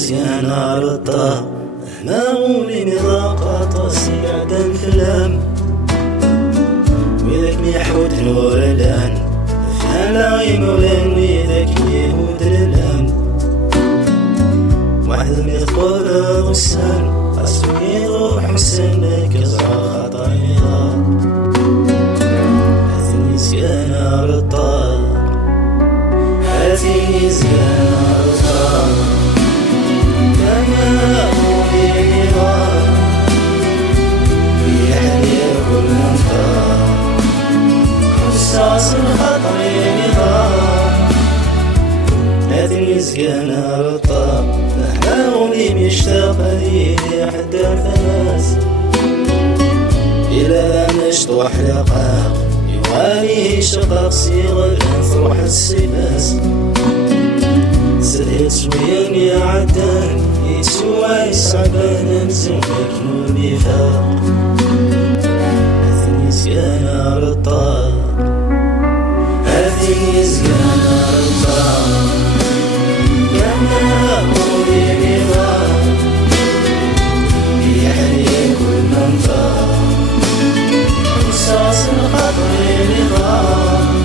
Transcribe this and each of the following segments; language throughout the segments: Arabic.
مزيان رضا هنا غولي نضاقة طاسي عدن فلام وذاك ميحود نور الان فعلا غيمولان وذاك يهود الان واحد ميثقل غسان أسوي روح حسن لك زرع خطايا هاتني زيانة رضا هاتني زيانة رضا كما أولي نظام بيحلي كل منطقة حساس الخطر نظام هاتني زيانة رضا نحنا غولي مشتاق ليه حدا الناس إلا نشطو حلقة يواليه شقاق صغير تروح السباس سديت سويان يا عدان يسوى يسعبان نزمك نور نفاق هاتني زيانة رضا هاتني زيانة رضا كما أولي نظام بيحيي كل منطقة رصاص الخطر نظام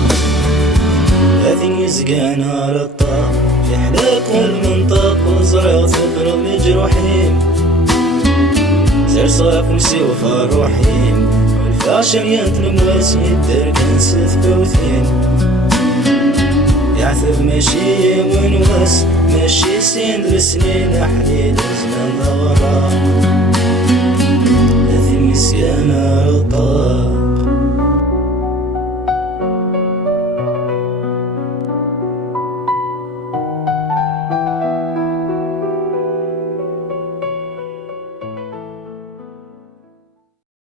هاتني زقانا رضا في حدا كل منطق وزرع تضرب مجروحين زر صراف مسيوفة روحين والفاشل ينطلب واسيد دركن سف كوثين يعثب ماشي ونواس ماشي سين درسنين أحليل زمان دورا